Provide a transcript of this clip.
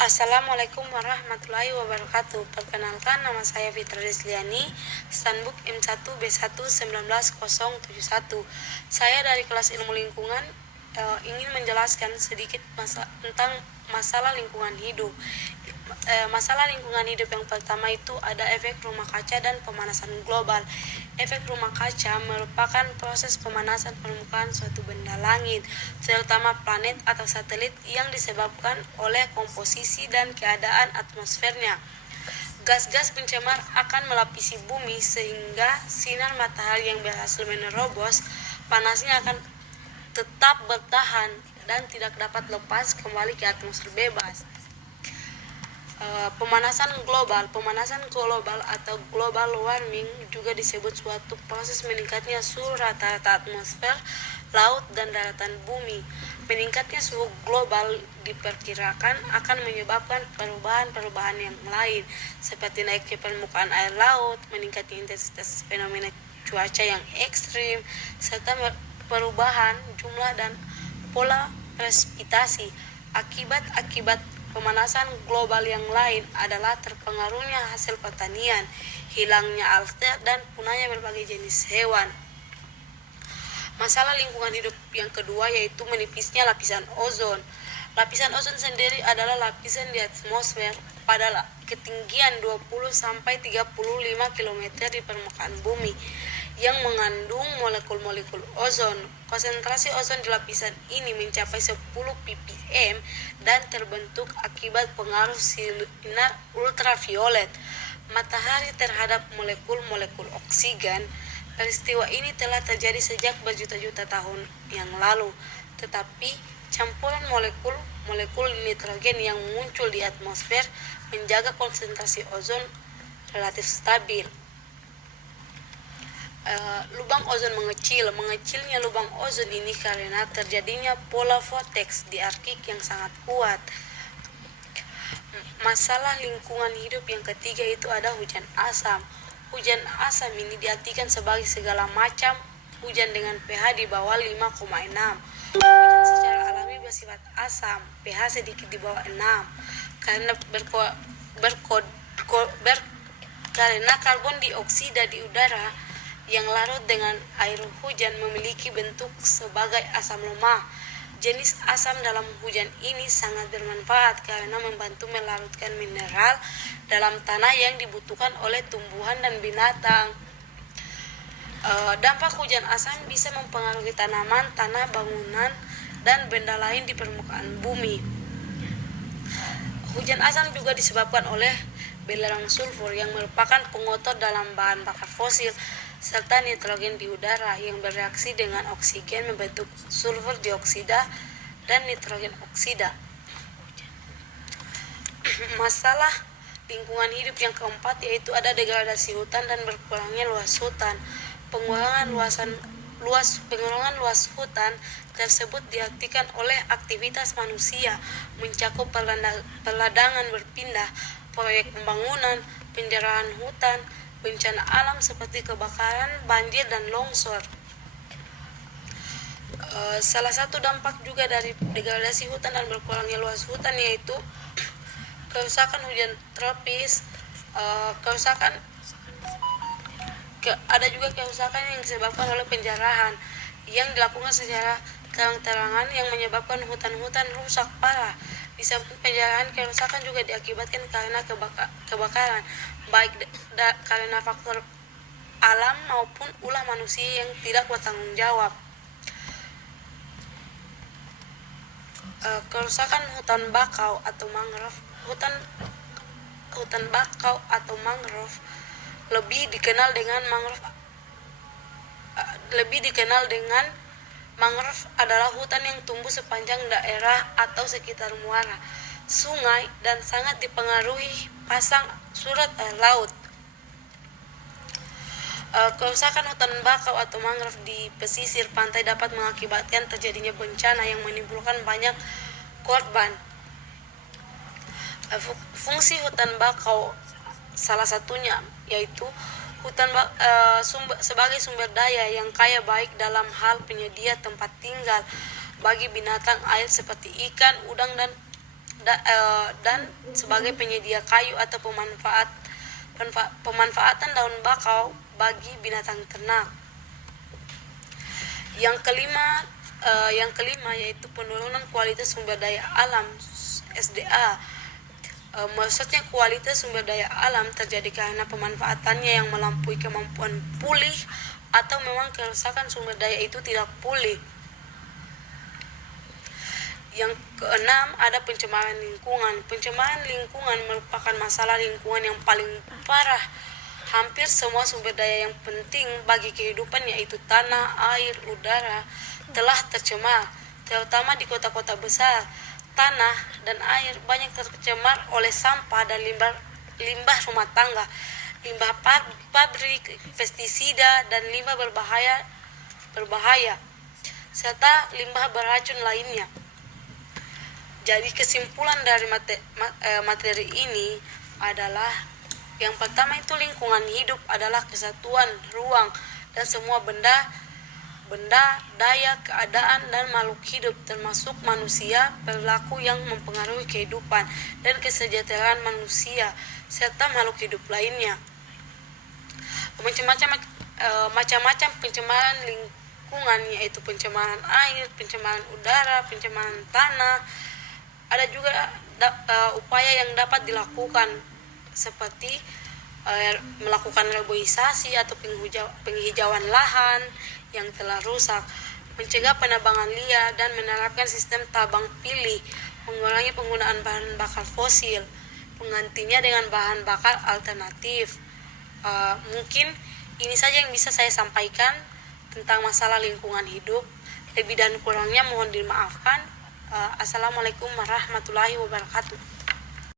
Assalamualaikum warahmatullahi wabarakatuh. Perkenalkan, nama saya Fitra Desliani, Standbook M1B1190171. Saya dari kelas ilmu lingkungan ingin menjelaskan sedikit tentang masalah lingkungan hidup. Masalah lingkungan hidup yang pertama itu ada efek rumah kaca dan pemanasan global. Efek rumah kaca merupakan proses pemanasan permukaan suatu benda langit, terutama planet atau satelit, yang disebabkan oleh komposisi dan keadaan atmosfernya. Gas-gas pencemar akan melapisi bumi sehingga sinar matahari yang berhasil menerobos panasnya akan tetap bertahan dan tidak dapat lepas kembali ke atmosfer bebas. Pemanasan global atau global warming juga disebut suatu proses meningkatnya suhu rata-rata atmosfer, laut, dan daratan bumi. Meningkatnya suhu global diperkirakan akan menyebabkan perubahan-perubahan yang lain, seperti naiknya permukaan air laut, meningkatnya intensitas fenomena cuaca yang ekstrim, serta perubahan jumlah dan pola presipitasi. Akibat pemanasan global yang lain adalah terpengaruhnya hasil pertanian, hilangnya alter, dan punahnya berbagai jenis hewan. Masalah lingkungan hidup yang kedua yaitu menipisnya lapisan ozon. Lapisan ozon sendiri adalah lapisan di atmosfer pada ketinggian 20-35 km di permukaan bumi yang mengandung molekul-molekul ozon. Konsentrasi ozon di lapisan ini mencapai 10 ppm dan terbentuk akibat pengaruh sinar ultraviolet matahari terhadap molekul-molekul oksigen. Peristiwa ini telah terjadi sejak berjuta-juta tahun yang lalu, tetapi campuran molekul nitrogen yang muncul di atmosfer menjaga konsentrasi ozon relatif stabil. Lubang ozon mengecilnya lubang ozon ini karena terjadinya pola vortex di Arktik yang sangat kuat. Masalah lingkungan hidup yang ketiga itu ada hujan asam. Hujan asam ini diartikan sebagai segala macam hujan dengan pH di bawah 5,6. Hujan secara alami bersifat asam, pH sedikit di bawah 6, karena karena karbon dioksida di udara yang larut dengan air hujan memiliki bentuk sebagai asam lemah. Jenis asam dalam hujan ini sangat bermanfaat karena membantu melarutkan mineral dalam tanah yang dibutuhkan oleh tumbuhan dan binatang. Dampak hujan asam bisa mempengaruhi tanaman, tanah, bangunan, dan benda lain di permukaan bumi. Hujan asam juga disebabkan oleh belerang sulfur yang merupakan pengotor dalam bahan bakar fosil, serta nitrogen di udara yang bereaksi dengan oksigen membentuk sulfur dioksida dan nitrogen oksida. Masalah lingkungan hidup yang keempat yaitu ada degradasi hutan dan berkurangnya luas hutan. Pengurangan luas hutan tersebut diartikan oleh aktivitas manusia, mencakup peladangan berpindah, proyek pembangunan, penjarahan hutan, bencana alam seperti kebakaran, banjir, dan longsor. Salah satu dampak juga dari degradasi hutan dan berkurangnya luas hutan yaitu kerusakan hujan tropis, ada juga kerusakan yang disebabkan oleh penjarahan yang dilakukan secara terang-terangan yang menyebabkan hutan-hutan rusak parah. Di samping penjarahan, kerusakan juga diakibatkan karena kebakaran, baik karena faktor alam maupun ulah manusia yang tidak bertanggung jawab. Kerusakan hutan bakau atau mangrove. Hutan bakau atau mangrove lebih dikenal dengan mangrove adalah hutan yang tumbuh sepanjang daerah atau sekitar muara, sungai, dan sangat dipengaruhi pasang surut air laut. Kerusakan hutan bakau atau mangrove di pesisir pantai dapat mengakibatkan terjadinya bencana yang menimbulkan banyak korban. Fungsi hutan bakau salah satunya yaitu sebagai sumber daya yang kaya baik dalam hal penyedia tempat tinggal bagi binatang air seperti ikan, udang, dan dan sebagai penyedia kayu atau pemanfaatan daun bakau bagi binatang ternak. Yang kelima yaitu penurunan kualitas sumber daya alam SDA. Maksudnya kualitas sumber daya alam terjadi karena pemanfaatannya yang melampaui kemampuan pulih atau memang kerusakan sumber daya itu tidak pulih. Yang keenam ada pencemaran lingkungan. Pencemaran lingkungan merupakan masalah lingkungan yang paling parah. Hampir semua sumber daya yang penting bagi kehidupan yaitu tanah, air, udara telah tercemar, terutama di kota-kota besar. Tanah dan air banyak tercemar oleh sampah dan limbah rumah tangga, limbah pabrik, pestisida dan limbah berbahaya serta limbah beracun lainnya. Jadi kesimpulan dari materi ini adalah yang pertama itu lingkungan hidup adalah kesatuan ruang dan semua benda, daya, keadaan, dan makhluk hidup termasuk manusia, perilaku yang mempengaruhi kehidupan dan kesejahteraan manusia serta makhluk hidup lainnya. Macam-macam pencemaran lingkungan yaitu pencemaran air, pencemaran udara, pencemaran tanah. Ada juga upaya yang dapat dilakukan seperti melakukan reboisasi atau penghijauan lahan yang telah rusak, mencegah penebangan liar dan menerapkan sistem tabang pilih, mengurangi penggunaan bahan bakar fosil, menggantinya dengan bahan bakar alternatif. Mungkin ini saja yang bisa saya sampaikan tentang masalah lingkungan hidup. Lebih dan kurangnya mohon dimaafkan. Assalamualaikum warahmatullahi wabarakatuh.